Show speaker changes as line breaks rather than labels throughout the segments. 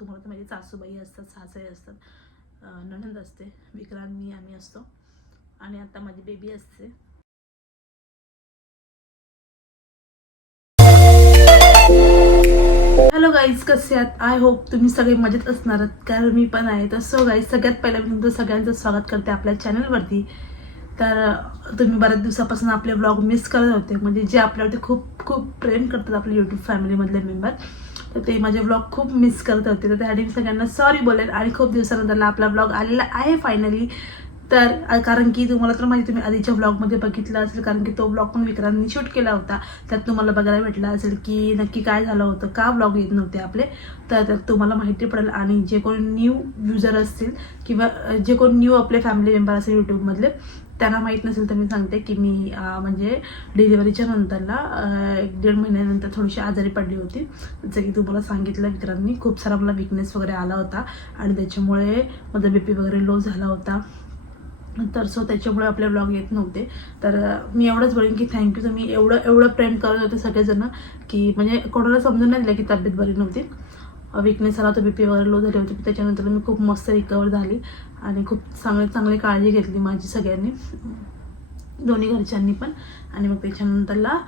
तुम्हाला तर माझी सासूबाई असतात सासरे असतात. ननंद नणंद असते विक्रांत मी आम्ही असतो. आणि आता माझी बेबी असते. हॅलो गाईज कसे आहात? आय होप तुम्ही सगळे मजेत असणार आहात कारण मी पण आहे. तर सो गाईज सगळ्यात पहिल्या मी तुमचं सगळ्यांचं स्वागत करते आपल्या चॅनलवरती तर तुम्ही बऱ्याच दिवसापासून आपले व्लॉग मिस करत होते. म्हणजे जे आपल्यावरती खूप खूप प्रेम करतात आपले यूट्यूब फॅमिलीमधले मेंबर तर ते माझे ब्लॉग खूप मिस करत होते. तर त्यासाठी मी सगळ्यांना सॉरी बोलेल आणि खूप दिवसानंतरला आपला ब्लॉग आलेला आहे फायनली तर कारण की तुम्हाला तर माहिती तुम्ही आधीच्या ब्लॉगमध्ये बघितलं असेल कारण की तो ब्लॉग पण विक्रांतनी शूट केला होता. त्यात तुम्हाला बघायला भेटला असेल की नक्की काय झालं होतं का ब्लॉग येत नव्हते आपले. तर त्यात तुम्हाला माहिती पडेल आणि जे कोण न्यू युजर असतील किंवा जे कोण न्यू आपले फॅमिली मेंबर असेल यूट्यूबमधले त्यांना माहीत नसेल तर मी सांगते की मी म्हणजे डिलिव्हरीच्या नंतरला एक दीड महिन्यानंतर थोडीशी आजारी पडली होती. जसं की तुम्हाला सांगितलं विक्रांतनी खूप सारा मला विकनेस वगैरे आला होता आणि त्याच्यामुळे माझा बी पी वगैरे लो झाला होता. तर सो त्याच्यामुळे आपले ब्लॉग येत नव्हते. तर मी एवढंच बोलेन की थँक्यू तुम्ही एवढं एवढं प्रेम करत होते सगळेजण की म्हणजे कोणाला समजून नाही दिलं की तब्येत बरी नव्हती. विकनेस आला होता बी पी वगैरे लो झाली होती त्याच्यानंतर मी खूप मस्त रिकवर झाली आणि खूप चांगली चांगली काळजी घेतली माझी सगळ्यांनी दोन्ही घरच्यांनी पण. आणि मग त्याच्यानंतरला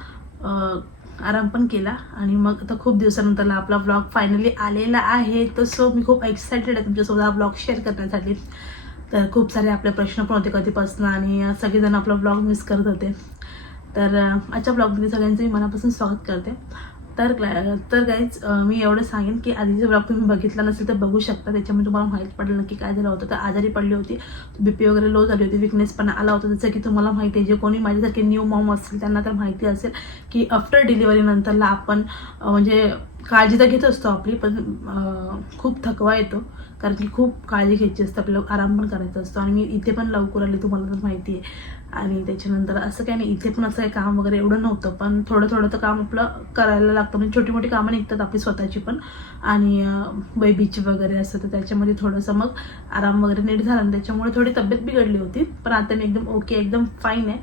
आराम पण केला आणि मग आता खूप दिवसानंतरला आपला ब्लॉग फायनली आलेला आहे. तर सो मी खूप एक्सायटेड आहे तुमच्यासोबत हा ब्लॉग शेअर करण्यासाठी. तर खूप सारे आपले प्रश्न पण होते कधीपासून आणि सगळेजण आपला ब्लॉग मिस करत होते. तर आजच्या ब्लॉगमध्ये सगळ्यांचं मी मनापासून स्वागत करते. तर तर गाईज मी एवढं सांगेन की आधीचा ब्लॉग तुम्ही बघितला नसेल तर बघू शकता. त्याच्यामुळे तुम्हाला माहीत पडलं नक्की काय झालं होतं. तर आजारी पडली होती. बी पी वगैरे लो झाली होती. विकनेस पण आला होता. जसं की तुम्हाला माहिती आहे जे कोणी माझ्यासारखे न्यू मॉम असतील त्यांना तर माहिती असेल की आफ्टर डिलिव्हरीनंतरला आपण म्हणजे काळजी तर घेत असतो आपली पण खूप थकवा येतो. कारण की खूप काळजी घ्यायची असते. आपल्याला आराम पण करायचा असतो. आणि मी इथे पण लवकर आले तुम्हाला तर माहिती आहे. आणि त्याच्यानंतर असं काही नाही इथे पण असं काही काम वगैरे एवढं नव्हतं पण थोडं थोडं तर काम आपलं करायला लागतं. म्हणजे छोटी मोठी कामं निघतात आपली स्वतःची पण. आणि बेबीची वगैरे असं तर त्याच्यामध्ये थोडंसं मग आराम वगैरे नीट झाला आणि त्याच्यामुळे थोडी तब्येत बिघडली होती. पण आता मी एकदम ओके एकदम फाईन आहे.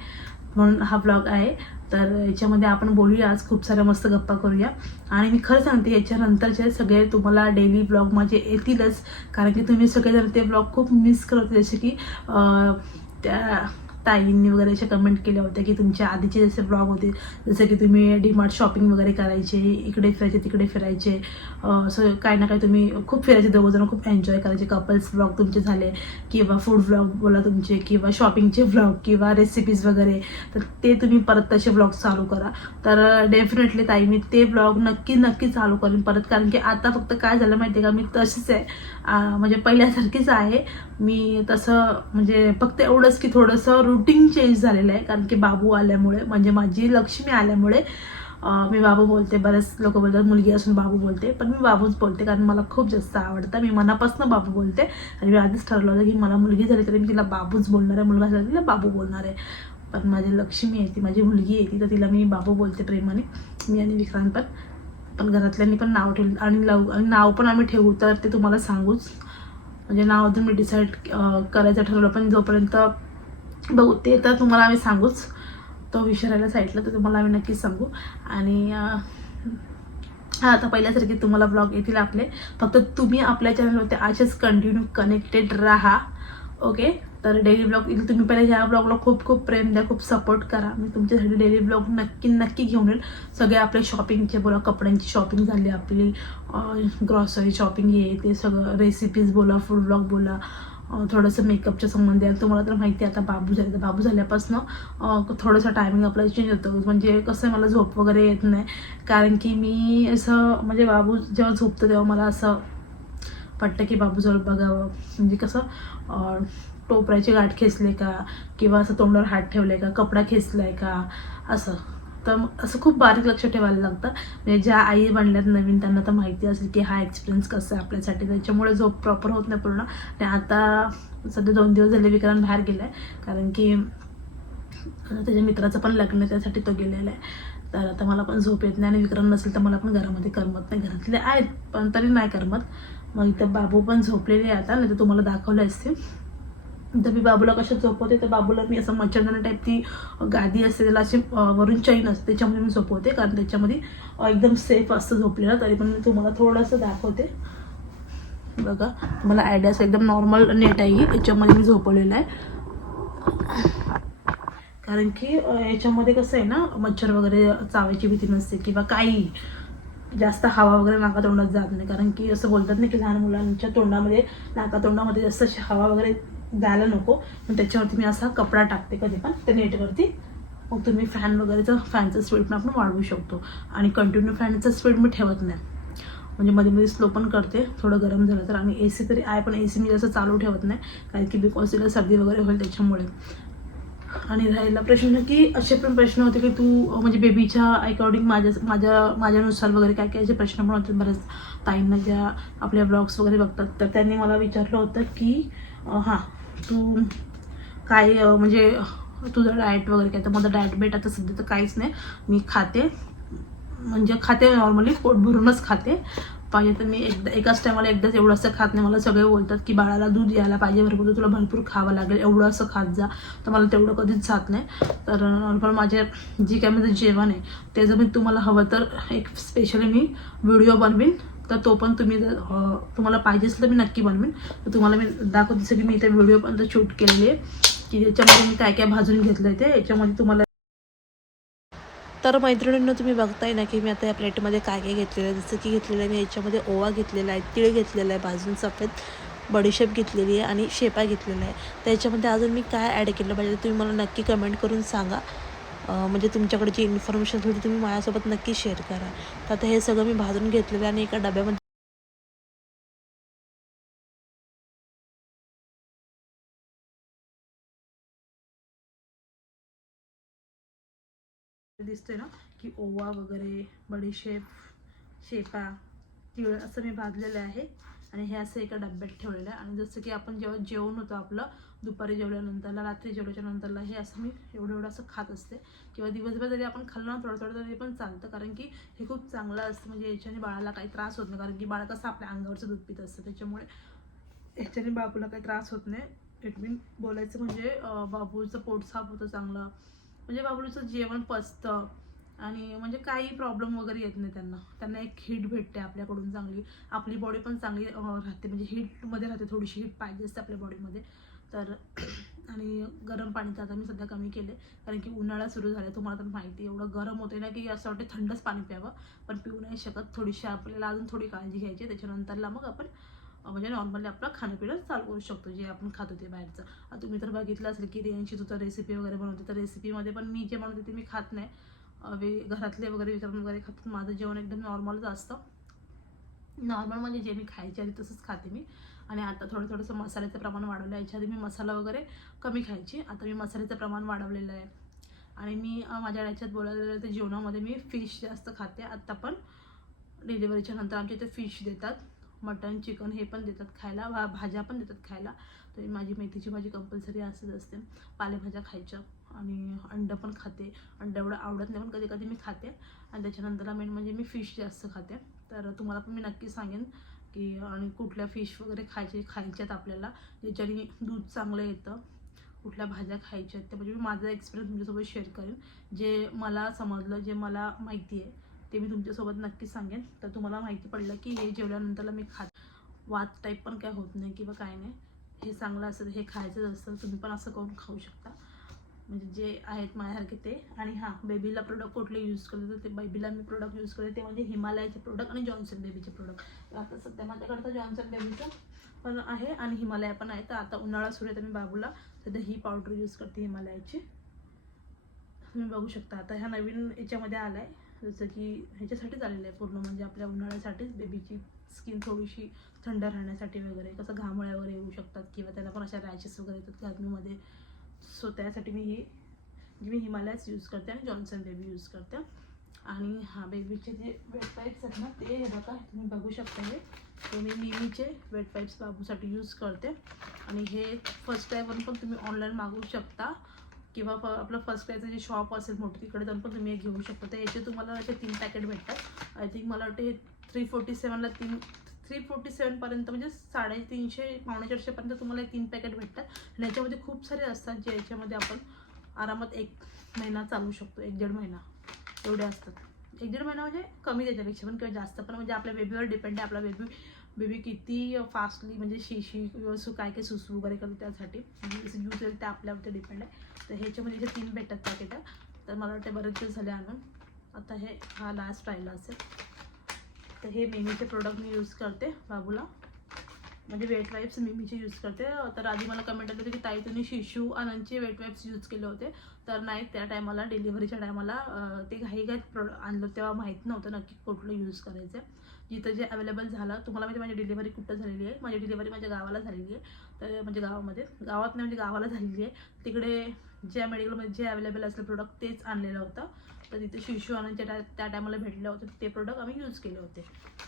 म्हणून हा ब्लॉग आहे. तर याच्यामध्ये आपण बोलूया आज खूप साऱ्या मस्त गप्पा करूया. आणि मी खरं सांगते याच्यानंतरचे सगळे तुम्हाला डेली ब्लॉग माझे येतीलच. कारण की तुम्ही सगळेजण ते ब्लॉग खूप मिस करत जसे की त्या ताईंनी वगैरे अशा कमेंट केल्या होत्या की तुमच्या आधीचे जसे ब्लॉग होते जसं की तुम्ही डीमार्ट शॉपिंग वगैरे करायचे इकडे फिरायचे तिकडे फिरायचे असं काही ना काही तुम्ही खूप फिरायचे दोघंजण खूप एन्जॉय करायचे. कपल्स ब्लॉग तुमचे झाले किंवा फूड ब्लॉग बोला तुमचे किंवा शॉपिंगचे ब्लॉग किंवा रेसिपीज वगैरे तर ते तुम्ही परत तसे ब्लॉग चालू करा. तर डेफिनेटली ताई मी ते ब्लॉग नक्की नक्की चालू करेन परत कारण की आता फक्त काय झालं माहिती आहे का? मी तशीच आहे. म्हणजे पहिल्यासारखीच आहे. मी तसं म्हणजे फक्त एवढंच की थोडंसं रुटीन चेंज झालेलं आहे. कारण की बाबू आल्यामुळे म्हणजे माझी लक्ष्मी आल्यामुळे मी बाबू बोलते. बरेच लोक बोलतात मुलगी असून बाबू बोलते. पण मी बाबूच बोलते कारण मला खूप जास्त आवडतं. मी मनापासून बाबू बोलते. आणि मी आधीच ठरवलं होतं की मला मुलगी झाली तरी मी तिला बाबूच बोलणार आहे. मुलगा झाला तिला बाबू बोलणार आहे. पण माझी लक्ष्मी आहे ती माझी मुलगी आहे ती तर तिला मी बाबू बोलते प्रेमाने. मी आणि विक्रांत पण. पण घरातल्यांनी पण नाव ठेवलं. आणि लव आणि नाव पण आम्ही ठेवू तर ते तुम्हाला सांगूच. म्हणजे नाव अजून मी डिसाईड करायचं ठरवलं. पण जोपर्यंत बघू ते तर तुम्हाला आम्ही सांगूच. तो विचारायला सांगितलं तर तुम्हाला आम्ही नक्कीच सांगू. आणि हा आता पहिल्यासारखे तुम्हाला ब्लॉग येतील आपले. फक्त तुम्ही आपल्या चॅनलवरती असेच कंटिन्यू कनेक्टेड राहा. ओके तर डेली ब्लॉग येईल तुम्ही पहिले ह्या ब्लॉगला खूप खूप प्रेम द्या खूप सपोर्ट करा. मी तुमच्यासाठी डेली ब्लॉग नक्की नक्की घेऊन येईल. सगळे आपले शॉपिंगचे बोला कपड्यांची शॉपिंग झाली आपली ग्रॉसरी शॉपिंग हे ते सगळं रेसिपीज बोला फूड ब्लॉग बोला. थोडंसं मेकअपच्या संबंधी आहे. तुम्हाला तर माहिती आहे आता बाबू झाले. तर बाबू झाल्यापासून थोडंसं टायमिंग आपला चेंज होतं. म्हणजे कसं आहे मला झोप वगैरे येत नाही. कारण की मी असं म्हणजे बाबू जेव्हा झोपतं तेव्हा मला असं वाटतं की बाबूजवळ बघावं. म्हणजे कसं टोपऱ्याची टोपऱ्याचे गाठ खेचले का? किंवा असं तोंडावर हात ठेवले का? कपडा खेचलाय का? असं. तर असं खूप बारीक लक्ष ठेवायला लागतं. म्हणजे ज्या आई बनल्यात नवीन त्यांना तर माहिती असेल की हा एक्सपिरियन्स कसा आहे आपल्यासाठी. त्याच्यामुळे झोप प्रॉपर होत नाही पूर्ण. आणि आता सध्या दोन दिवस झाले विक्रांत बाहेर गेला आहे कारण की आता त्याच्या मित्राचं पण लग्न त्यासाठी तो गेलेला आहे. तर आता मला पण झोप येत नाही आणि विक्रम नसेल तर मला पण घरामध्ये करमत नाही. घरातले आहेत पण तरी नाही करमत. मग इथं बाबू पण झोपलेले आहे आता नाही तर तुम्हाला दाखवलं असते. तर मी बाबूला कशा झोपवते? तर बाबूला मी असं मच्छरदाना टाईप ती गादी असते त्याला अशी वरून चैन असते त्याच्यामध्ये मी झोपवते कारण त्याच्यामध्ये एकदम सेफ असतं झोपलेलं तरी पण मी तुम्हाला थोडंसं दाखवते. बघा तुम्हाला आयडियास एकदम नॉर्मल नेट आहे याच्यामध्ये मी झोपवलेलं आहे. कारण की याच्यामध्ये कसं आहे ना मच्छर वगैरे चावायची भीती नसते किंवा काही जास्त हवा वगैरे नाका तोंडात जात नाही. कारण की असं बोलतात ना की लहान मुलांच्या तोंडामध्ये नाका तोंडामध्ये जास्त हवा वगैरे द्यायला नको. मग त्याच्यावरती मी असा कपडा टाकते कधी पण. त्या नेटवरती. मग तुम्ही फॅन वगैरेचं फॅनचं स्पीड पण आपण वाढवू शकतो. आणि कंटिन्यू फॅनचं स्पीड मी ठेवत नाही. म्हणजे मध्ये मध्ये स्लो पण करते. थोडं गरम झालं तर. आणि ए सी तरी आहे पण ए सी मी जसं चालू ठेवत नाही. कारण की बिकॉज तिला सर्दी वगैरे होईल त्याच्यामुळे. आणि राहिला प्रश्न म्हणजे की असे पण प्रश्न होते की तू म्हणजे बेबीच्या अकॉर्डिंग माझ्या माझ्या माझ्यानुसार वगैरे काय काय असे प्रश्न पण होते. बऱ्याच ताईंना ज्या आपल्या ब्लॉग्स वगैरे बघतात. तर त्यांनी मला विचारलं होतं की हां तू काय म्हणजे तुझं डाएट वगैरे काय तर माझं डाएट बेट आता सध्या तर काहीच नाही. मी खाते. म्हणजे खाते नॉर्मली पोट भरूनच खाते. पाहिजे तर मी एकदा एकाच टायमाला एकदाच एवढं असं खात नाही. मला सगळे बोलतात की बाळाला दूध यायला पाहिजे भरपूर तर तुला भरपूर खावं लागेल. एवढं असं खात जा. तर मला तेवढं कधीच जात नाही. तर नॉर्मल माझे जी काय माझं जेवण आहे त्याचं मी तुम्हाला हवं तर एक स्पेशली मी व्हिडिओ बनवीन. तर तो पण तुम्ही जर तुम्हाला पाहिजे असेल तर मी नक्की बनवीन. तर तुम्हाला मी दाखवते जसं की मी इथे व्हिडिओ पण शूट केलेली आहे. की याच्यामध्ये मी काय काय भाजून घेतलं आहे ते. याच्यामध्ये तुम्हाला तर मैत्रिणींना तुम्ही बघताय ना की मी आता या प्लेटमध्ये काय काय घेतलेलं आहे. जसं की घेतलेलं आहे मी याच्यामध्ये ओवा घेतलेला आहे तिळ घेतलेला आहे भाजून सफेद बडीशेप घेतलेली आहे आणि शेपा घेतलेला आहे तर याच्यामध्ये अजून मी काय ॲड केलं पाहिजे तुम्ही मला नक्की कमेंट करून सांगा. म्हणजे तुमच्याकडे जी इन्फॉर्मेशन होती तुम्ही माझ्यासोबत नक्की शेअर करा. तर आता हे सगळं मी भाजून घेतलेलं आणि एका डब्यामध्ये दिसतोय ना की ओवा वगैरे बडीशेप शेपा तिळ असं मी भाजलेलं आहे. आणि हे असं एका डब्यात ठेवलेलं आहे. आणि जसं की आपण जेव्हा जेवण होतं आपलं दुपारी जेवल्यानंतरला रात्री जेवल्याच्या नंतरला हे असं मी एवढं एवढं असं खात असते. किंवा दिवसभर जरी आपण खाल्लं ना थोडं थोडं तरी पण चालतं. कारण की हे खूप चांगलं असतं. म्हणजे याच्याने बाळाला काही त्रास होत नाही. कारण की बाळ कसं आपल्या अंगावरचं दूध पित असतं. त्याच्यामुळे याच्याने बाबूला काही त्रास होत नाही. इट मीन बोलायचं म्हणजे बाबूचं पोट साफ होतं चांगलं. म्हणजे बाबूचं जेवण पचतं. आणि म्हणजे काही प्रॉब्लेम वगैरे येत नाही त्यांना. त्यांना एक हीट भेटते आपल्याकडून चांगली. आपली बॉडी पण चांगली राहते. म्हणजे हीटमध्ये राहते थोडीशी हीट पाहिजे असते आपल्या बॉडीमध्ये तर आणि गरम पाणी तर आता मी सध्या कमी केले कारण की उन्हाळा सुरू झाला तुम्हाला तर माहिती एवढं गरम होते ना की असं वाटते थंडच पाणी प्यावं. पण पिऊ नाही शकत. थोडीशी आपल्याला अजून थोडी काळजी घ्यायची त्याच्यानंतरला मग आपण म्हणजे नॉर्मली आपलं खाणंपिणं चालू करू शकतो जे आपण खातो ते बाहेरचं. आता तुम्ही तर बघितलं असेल की रेंशी तू तर रेसिपी वगैरे बनवते. तर रेसिपीमध्ये पण मी जे बनवते ते मी खात नाही. वे घरातले वगैरे विचारून वगैरे खातात. माझं जेवण एकदम नॉर्मलच असतं. नॉर्मल म्हणजे जे मी खायचे आधी तसंच खाते मी. आणि आता थोडं थोडंसं मसाल्याचं प्रमाण वाढवलं याच्या आधी मी मसाला वगैरे कमी खायची. आता मी मसाल्याचं प्रमाण वाढवलेलं आहे. आणि मी माझ्या याच्यात बोलायला गेलं तर जेवणामध्ये मी फिश जास्त खाते. आत्ता पण डिलिव्हरीच्या नंतर आमच्या इथे फिश देतात. मटन चिकन हे पण देतात खायला भा भाज्या पण देतात खायला. तर माझी मेथीची भाजी कंपल्सरी असंच असते. पालेभाज्या खायच्या आणि अंडं पण खाते. अंडं एवढं आवडत नाही पण कधी कधी मी खाते. आणि त्याच्यानंतर मेन म्हणजे मी फिश जास्त खाते. तर तुम्हाला पण मी नक्की सांगेन की आणि कुठल्या फिश वगैरे खायचे खायच्यात आपल्याला ज्याच्याने दूध चांगलं येतं कुठल्या भाज्या खायच्या आहेत त्या म्हणजे मी माझा एक्सपिरियन्स तुमच्यासोबत शेअर करेन. जे मला समजलं जे मला माहिती आहे ते मी तुमच्यासोबत नक्कीच सांगेन. तर तुम्हाला माहिती पडलं की हे जेवल्यानंतरला मी खात वात टाईप पण काय होत नाही किंवा काय नाही. हे चांगलं असतं हे खायचंच असतं तुम्ही पण असं करून खाऊ शकता. म्हणजे जे आहेत माझ्यासारखे ते. आणि हां बेबीला प्रोडक्ट कुठले यूज करते तर ते बेबीला मी प्रोडक्ट यूज करते. ते म्हणजे हिमालयाचे प्रोडक्ट आणि जॉन्सन बेबीचे प्रोडक्ट आता सध्या माझ्याकडं तर जॉन्सन बेबीचं पण आहे आणि हिमालया पण आहे. तर आता उन्हाळा सुरू आहे तर मी बाबूला सध्या ही पावडर यूज करते हिमालयाची. तुम्ही बघू शकता. आता ह्या नवीन याच्यामध्ये आला आहे जसं की ह्याच्यासाठीच आलेलं आहे पूर्ण म्हणजे आपल्या उन्हाळ्यासाठीच बेबीची स्किन थोडीशी थंड राहण्यासाठी वगैरे कसं घामोळ्या वगैरे येऊ शकतात किंवा त्याला पण अशा रॅचेस वगैरे येतात गर्मीमध्ये. सो त्यासाठी मी हे जी मी हिमालयाच यूज करते आणि जॉन्सन बेबी यूज करते. आणि हा बेबीचे जे वेटपाईप्स आहेत ना ते हे बघा तुम्ही बघू शकता हे. ते मी मिमीचे वेट पाईप्स बाबूसाठी यूज करते. आणि हे फर्स्ट क्रायवरून पण तुम्ही ऑनलाईन मागवू शकता. किंवा फ आपलं फर्स्ट क्रायचं जे शॉप असेल मोठं तिकडे जाऊन पण तुम्ही हे घेऊ शकता. तर याचे तुम्हाला असे तीन पॅकेट भेटतात. आय थिंक मला वाटतं हे थ्री फोर्टी सेवनला तीन थ्री फोर्टी सेवनपर्यंत म्हणजे साडेतीनशे पावणे चारशेपर्यंत तुम्हाला हे तीन पॅकेट भेटतात. आणि याच्यामध्ये खूप सारे असतात जे याच्यामध्ये आपण आरामात एक महिना चालू शकतो. एक दीड महिना. एवढे असतात. एक दीड महिना म्हणजे कमी त्याच्यापेक्षा पण किंवा जास्त. पण म्हणजे आपल्या बेबीवर डिपेंड आहे. आपला बेबी बेबी किती फास्टली म्हणजे शिशी किंवा सु काय काय सुसू वगैरे करतो त्यासाठी. म्हणजे यूज होईल ते आपल्यावरती डिपेंड आहे. तर ह्याच्यामध्ये जे तीन भेटतात पॅकेट तर मला वाटतं बरेच दिवस झाले आणून. आता हे हा लास्ट राहिला असेल. तर हे मेमीचे प्रोडक्ट मी यूज करते बाबूला. म्हणजे वेट वाईप्स मेमीचे यूज करते. तर आधी मला कमेंट आले होते की ताई तुम्ही शिशू आनंदचे वेट वाईप्स यूज केले होते. तर नाही त्या टायमाला डिलिव्हरीच्या टायमाला ते घाईघाईत प्रोड आणलं तेव्हा माहीत नव्हतं नक्की कुठलं यूज करायचं जिथं जे अवेलेबल झालं तुम्हाला माहिती माझी डिलिव्हरी कुठं झालेली आहे? माझी डिलिव्हरी माझ्या गावाला झालेली आहे. तर म्हणजे गावामध्ये. गावात नाही म्हणजे गावाला झालेली आहे. तिकडे ज्या मेडिकलमध्ये जे अवेलेबल असलं प्रोडक्ट तेच आणलेलं होतं. तर तिथे शिशू आनंदच्या त्या त्या टायमाला भेटले होते. ते प्रोडक्ट आम्ही यूज केले होते.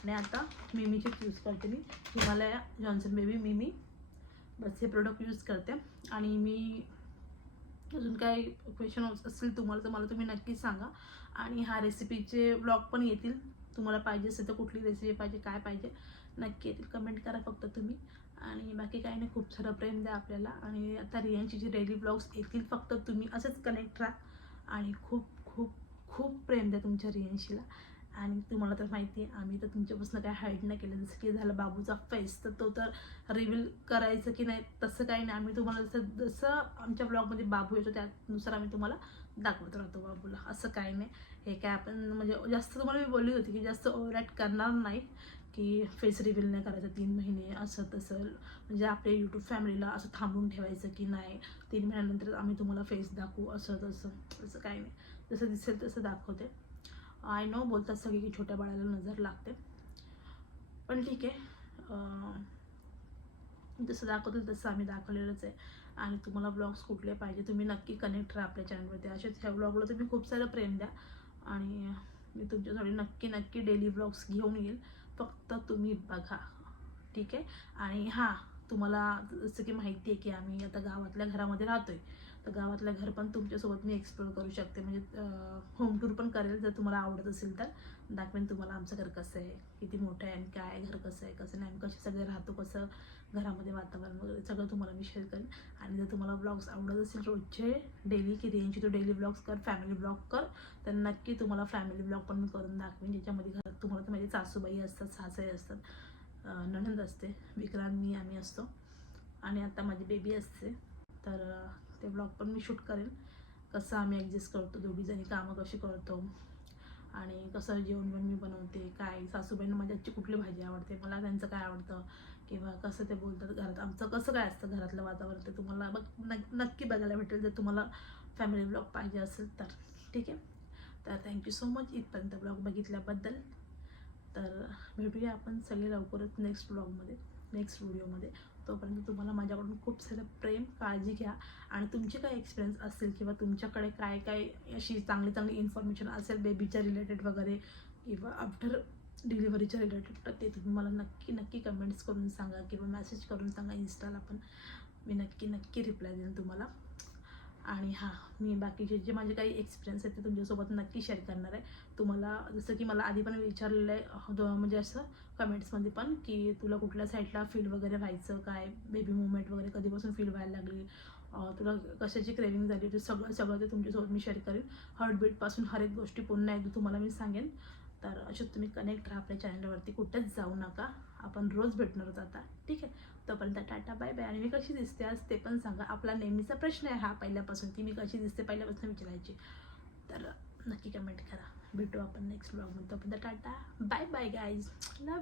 आणि आता मिमीचेच यूज करते मी. हिमालया जॉन्सन बेबी मिमी बस हे प्रोडक्ट यूज करते. आणि मी अजून काही क्वेश्चन असतील तुम्हाला तर मला तुम्ही नक्की सांगा. आणि हा रेसिपीचे ब्लॉग पण येतील. तुम्हाला पाहिजे असेल तर कुठली रेसिपी पाहिजे काय पाहिजे नक्की येतील. कमेंट करा फक्त तुम्ही. आणि बाकी काही नाही खूप सारं प्रेम द्या आपल्याला. आणि आता रियांची जे डेली ब्लॉग्स येतील फक्त तुम्ही असंच कनेक्ट राहा. आणि खूप खूप खूप प्रेम द्या तुमच्या रियांशीला. आणि तुम्हाला तर माहिती आहे आम्ही तर तुमच्यापासून काय हाईड नाही केलं. जसं की झालं बाबूचा फेस तर तो तर रिव्हील करायचं की नाही तसं काही नाही. आम्ही तुम्हाला जसं जसं आमच्या ब्लॉगमध्ये बाबू येतो त्यानुसार आम्ही तुम्हाला दाखवत राहतो बाबूला. असं काही नाही. हे काय आपण म्हणजे जास्त तुम्हाला मी बोलली होती की जास्त ओव्हर करणार नाही की फेस रिव्हील नाही करायचं तीन महिने असं तसं. म्हणजे आपल्या यूट्यूब फॅमिलीला असं थांबून ठेवायचं की नाही तीन महिन्यानंतर आम्ही तुम्हाला फेस दाखवू असं तसं. असं काही नाही. जसं दिसेल तसं दाखवते. आय नो बोलतात सगळे की छोट्या बाळाला नजर लागते. पण ठीक आहे. जसं दाखवतो तसं आम्ही दाखवलेलंच आहे. आणि तुम्हाला ब्लॉग्स कुठले पाहिजे तुम्ही नक्की कनेक्ट राहा आपल्या चॅनलवरती असेच ह्या ब्लॉगला तुम्ही खूप सारं प्रेम द्या. आणि मी तुमच्यासाठी नक्की नक्की डेली ब्लॉग्स घेऊन येईल. फक्त तुम्ही बघा. ठीक आहे? आणि हां तुम्हाला जसं की माहिती आहे की आम्ही आता गावातल्या घरामध्ये राहतो आहे तर गावातलं घर पण तुमच्यासोबत मी एक्सप्लोर करू शकते. म्हणजे होम टूर पण करेल जर तुम्हाला आवडत असेल तर. दाखवेन तुम्हाला आमचं घर कसं आहे किती मोठं आहे आणि काय घर कसं आहे कसं नाही आम्ही कसे सगळे राहतो कसं घरामध्ये वातावरण वगैरे सगळं तुम्हाला मी शेअर करेन. आणि जर तुम्हाला ब्लॉग्स आवडत असेल रोजचे डेली की रेंजचे तू डेली ब्लॉग्स कर फॅमिली ब्लॉग कर तर नक्की तुम्हाला फॅमिली ब्लॉग पण मी करून दाखवेन ज्याच्यामध्ये घरात तुम्हाला तर माझे सासूबाई असतात सासई असतात नणंद असते विक्रांत मी आम्ही असतो. आणि आता माझी बेबी असते तर ते ब्लॉग पण मी शूट करेन. कसं आम्ही ॲडजस्ट करतो दोघीजणी कामं कशी करतो आणि कसं जेवण पण मी बनवते काय सासूबाईंना माझ्या आजची कुठली भाजी आवडते मला त्यांचं काय आवडतं किंवा कसं ते बोलतात घरात आमचं कसं काय असतं घरातलं वातावरण ते तुम्हाला बघ नक्की बघायला भेटेल. जर तुम्हाला फॅमिली ब्लॉग पाहिजे असेल तर ठीक आहे? तर थँक्यू सो मच इथपर्यंत ब्लॉग बघितल्याबद्दल तर भेटूया आपण सगळे लवकरच नेक्स्ट ब्लॉगमध्ये नेक्स्ट व्हिडिओमध्ये तोपर्यंत तुम्हाला माझ्याकडून खूप सारं प्रेम काळजी घ्या. आणि तुमचे काय एक्सपिरियन्स असेल किंवा तुमच्याकडे काय काय अशी चांगली चांगली इन्फॉर्मेशन असेल बेबीच्या रिलेटेड वगैरे किंवा आफ्टर डिलिव्हरीच्या रिलेटेड तर ते तुम्ही मला नक्की नक्की कमेंट्स करून सांगा किंवा मेसेज करून सांगा. इन्स्टाला पण मी नक्की नक्की रिप्लाय देईन तुम्हाला. आणि हां मी बाकीचे जे माझे काही एक्सपिरियन्स आहेत ते तुमच्यासोबत नक्की शेअर करणार आहे. तुम्हाला जसं की मला आधी पण विचारलेलं आहे म्हणजे असं कमेंट्समध्ये पण की तुला कुठल्या साईडला फील वगैरे व्हायचं काय? बेबी मुवमेंट वगैरे कधीपासून फील व्हायला लागली? तुला कशाची क्रेविंग झाली? ते सगळं सगळं ते तुमच्यासोबत मी शेअर करेन. हार्टबीटपासून हर एक गोष्टी पुन्हा एकदा तुम्हाला मी सांगेन. तर असे तुम्ही कनेक्ट राहा आपल्या चॅनलवरती कुठेच जाऊ नका. आपण रोज भेटणार आहोत आता. ठीक आहे? तोपर्यंत टाटा बाय बाय आणि मी कशी दिसते आज ते पण सांगा. आपला नेहमीचा प्रश्न आहे हा पहिल्यापासून. की मी कशी दिसते पहिल्यापासून विचारायची. तर नक्की कमेंट करा. भेटू आपण नेक्स्ट ब्लॉगमध्ये तोपर्यंत tata bye bye guys love